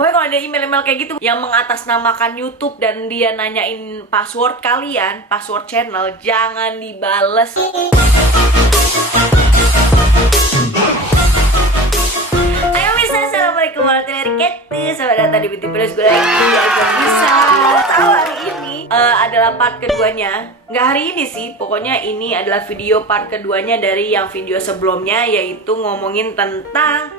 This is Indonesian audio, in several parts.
Pokoknya kalau ada email-email kayak gitu yang mengatasnamakan YouTube dan dia nanyain password kalian, password channel, jangan dibales. Ayo bisa, assalamualaikum warahmatullahi wabarakatuh. Selamat datang di Beauty Plus. Gue lagi bisa tahu hari ini adalah part keduanya. Nggak hari ini sih, pokoknya ini adalah video part keduanya dari yang video sebelumnya, yaitu ngomongin tentang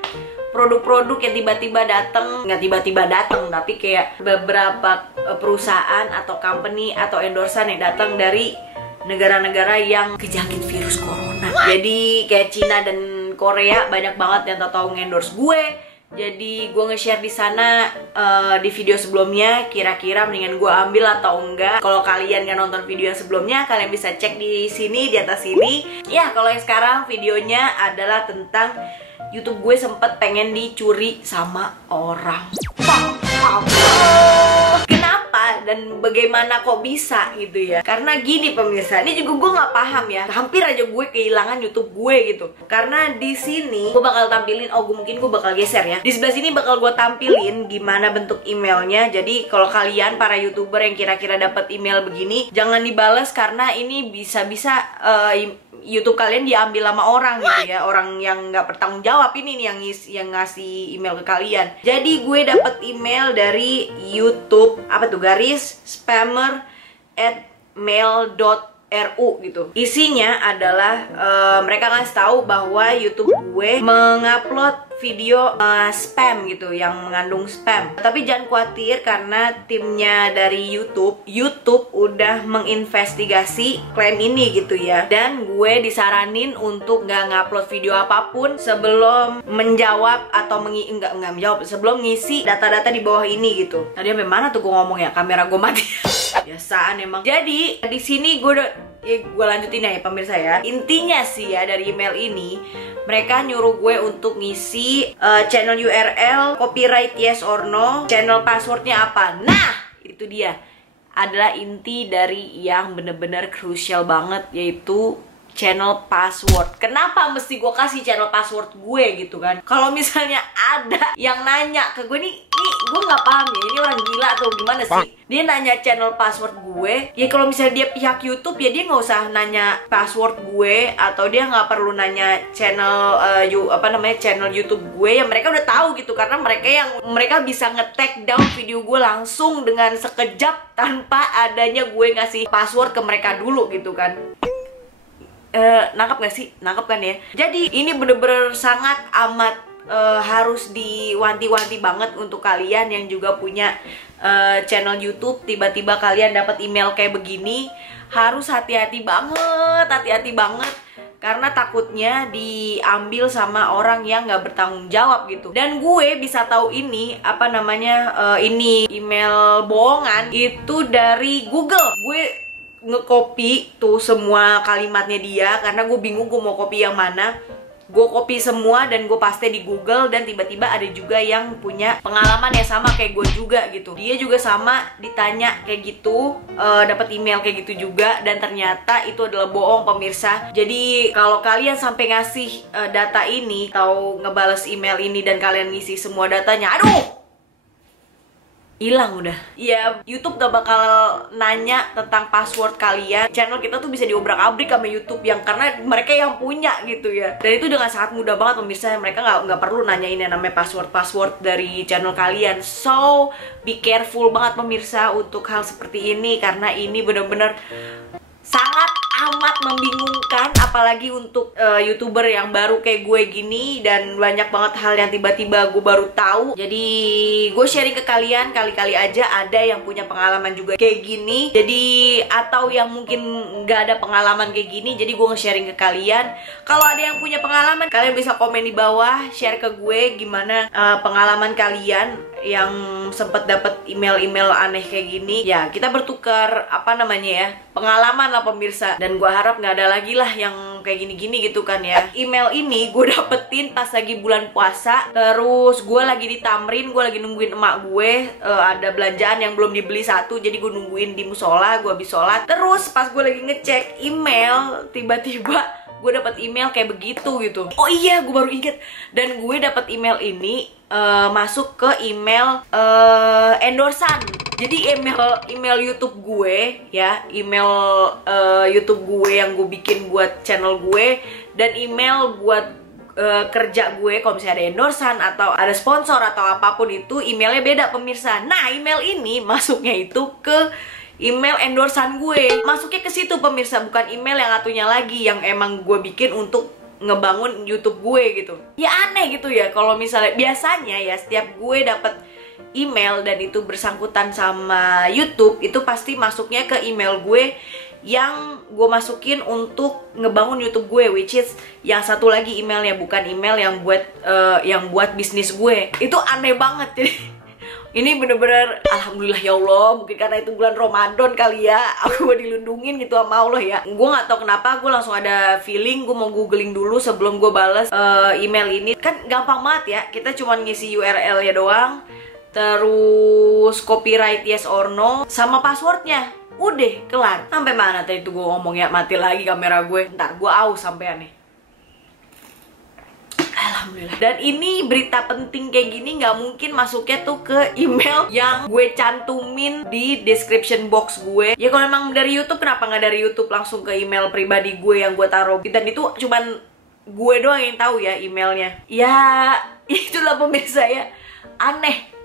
produk-produk yang tiba-tiba datang, nggak tiba-tiba datang, tapi kayak beberapa perusahaan atau company atau endorsan yang datang dari negara-negara yang kejangkit virus corona. Jadi kayak Cina dan Korea banyak banget yang tahu nge-endorse gue. Jadi gue nge-share di sana di video sebelumnya, kira-kira mendingan gue ambil atau enggak. Kalau kalian nggak nonton video yang sebelumnya, kalian bisa cek di sini, di atas sini. Ya, kalau yang sekarang videonya adalah tentang YouTube gue sempet pengen dicuri sama orang. Kenapa dan bagaimana kok bisa gitu ya? Karena gini pemirsa, ini juga gue nggak paham ya. Hampir aja gue kehilangan YouTube gue gitu. Karena di sini gue bakal tampilin, mungkin gue bakal geser ya. Di sebelah sini bakal gue tampilin gimana bentuk emailnya. Jadi kalau kalian para YouTuber yang kira-kira dapat email begini, jangan dibales karena ini bisa-bisa YouTube kalian diambil sama orang gitu ya, orang yang nggak bertanggung jawab ini nih yang ngasih email ke kalian. Jadi gue dapet email dari YouTube, apa tuh, garis spammer@mail.ru gitu. Isinya adalah mereka ngasih tahu bahwa YouTube gue mengupload video spam gitu, yang mengandung spam. Tapi jangan khawatir karena timnya dari YouTube udah menginvestigasi klaim ini gitu ya. Dan gue disaranin untuk nggak ngupload video apapun sebelum menjawab atau nggak menjawab, sebelum ngisi data-data di bawah ini gitu. Tadi sampai mana tuh gue ngomong ya? Kamera gue mati. Biasaan emang. Jadi di sini gue lanjutin ya pemirsa ya. Intinya sih ya dari email ini, mereka nyuruh gue untuk ngisi channel URL, copyright yes or no, channel passwordnya apa. Nah, itu dia adalah inti dari yang bener-bener crucial banget, yaitu channel password. Kenapa mesti gue kasih channel password gue gitu kan? Kalau misalnya ada yang nanya ke gue nih gue nggak paham ya, ini orang gila atau gimana sih? Dia nanya channel password gue, ya kalau misalnya dia pihak YouTube ya dia nggak usah nanya password gue, atau dia nggak perlu nanya channel channel YouTube gue, ya mereka udah tahu gitu, karena mereka bisa nge-take down video gue langsung dengan sekejap tanpa adanya gue ngasih password ke mereka dulu gitu kan. Nangkep gak sih? Nangkep kan ya? Jadi ini bener-bener sangat amat harus diwanti-wanti banget untuk kalian yang juga punya channel YouTube. Tiba-tiba kalian dapat email kayak begini, harus hati-hati banget, karena takutnya diambil sama orang yang nggak bertanggung jawab gitu. Dan gue bisa tahu ini ini email bohongan itu dari Google. Gue nge-copy tuh semua kalimatnya dia karena gue bingung gue mau copy yang mana. Gue copy semua dan gue paste di Google, dan tiba-tiba ada juga yang punya pengalaman yang sama kayak gue juga gitu. Dia juga sama ditanya kayak gitu, dapat email kayak gitu juga, dan ternyata itu adalah bohong pemirsa. Jadi kalau kalian sampai ngasih data ini atau ngebales email ini dan kalian ngisi semua datanya, aduh, hilang udah. Ya, YouTube gak bakal nanya tentang password kalian. Channel kita tuh bisa diobrak-abrik sama YouTube karena mereka yang punya gitu ya. Dan itu dengan sangat mudah banget pemirsa. Mereka nggak perlu nanyain yang namanya password dari channel kalian. So, be careful banget pemirsa untuk hal seperti ini, karena ini bener-bener sangat amat membingungkan, apalagi untuk YouTuber yang baru kayak gue gini, dan banyak banget hal yang tiba-tiba gue baru tahu. Jadi gue sharing ke kalian, kali-kali aja ada yang punya pengalaman juga kayak gini. Jadi atau yang mungkin nggak ada pengalaman kayak gini, jadi gue nge-sharing ke kalian. Kalau ada yang punya pengalaman, kalian bisa komen di bawah, share ke gue gimana pengalaman kalian yang sempet dapet email-email aneh kayak gini. Ya, kita bertukar pengalaman lah pemirsa. Dan gue harap nggak ada lagi lah yang kayak gini-gini gitu kan ya. Email ini gue dapetin pas lagi bulan puasa. Terus gue lagi di tamrin, gue lagi nungguin emak gue, ada belanjaan yang belum dibeli satu, jadi gue nungguin di musola, gue habis sholat. Terus pas gue lagi ngecek email, tiba-tiba gue dapet email kayak begitu gitu. Oh iya, gue baru inget. Dan gue dapet email ini masuk ke email endorsan. Jadi email YouTube gue ya, email YouTube gue yang gue bikin buat channel gue, dan email buat kerja gue kalau misalnya ada endorsan atau ada sponsor atau apapun itu, emailnya beda pemirsa. Nah, email ini masuknya itu ke email endorsan gue, masuknya ke situ pemirsa, bukan email yang atunya lagi yang emang gue bikin untuk ngebangun YouTube gue gitu. Ya aneh gitu ya kalau misalnya biasanya ya setiap gue dapet email dan itu bersangkutan sama YouTube, itu pasti masuknya ke email gue yang gue masukin untuk ngebangun YouTube gue, which is yang satu lagi emailnya, bukan email yang buat bisnis gue. Itu aneh banget. Jadi ini bener-bener alhamdulillah ya Allah, mungkin karena itu bulan Ramadan kali ya, aku dilindungin gitu sama Allah ya. Gue gak tahu kenapa gue langsung ada feeling gue mau googling dulu sebelum gue bales email ini. Kan gampang banget ya, kita cuma ngisi URL ya doang, terus copyright yes or no, sama passwordnya. Udah, kelar. Sampai mana tadi tuh gue ngomong ya, mati lagi kamera gue. Ntar gue aus sampai aneh. Alhamdulillah. Dan ini berita penting kayak gini nggak mungkin masuknya tuh ke email yang gue cantumin di description box gue. Ya kalau emang dari YouTube, kenapa nggak dari YouTube langsung ke email pribadi gue yang gue taruh? Dan itu cuman gue doang yang tahu ya emailnya. Ya itulah pemirsa ya.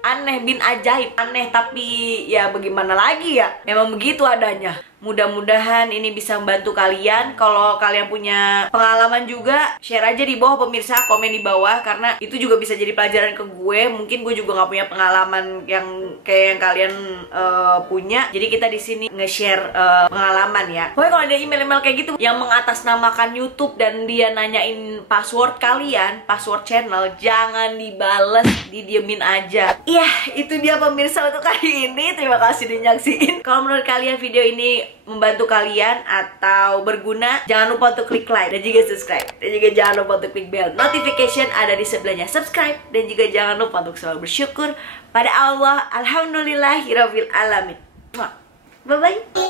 Aneh bin ajaib, aneh tapi ya bagaimana lagi ya, memang begitu adanya. Mudah-mudahan ini bisa membantu kalian. Kalau kalian punya pengalaman juga, share aja di bawah pemirsa, komen di bawah, karena itu juga bisa jadi pelajaran ke gue. Mungkin gue juga nggak punya pengalaman yang kayak yang kalian punya. Jadi kita di sini nge-share pengalaman ya. Pokoknya kalau ada email-email kayak gitu yang mengatasnamakan YouTube dan dia nanyain password kalian, password channel, jangan dibales, didiemin aja. Iya, itu dia pemirsa untuk kali ini. Terima kasih udah nyaksiin. Kalau menurut kalian video ini membantu kalian atau berguna, jangan lupa untuk klik like dan juga subscribe, dan juga jangan lupa untuk klik bell notification ada di sebelahnya subscribe, dan juga jangan lupa untuk selalu bersyukur pada Allah. Alhamdulillahirabbil alamin. Bye bye.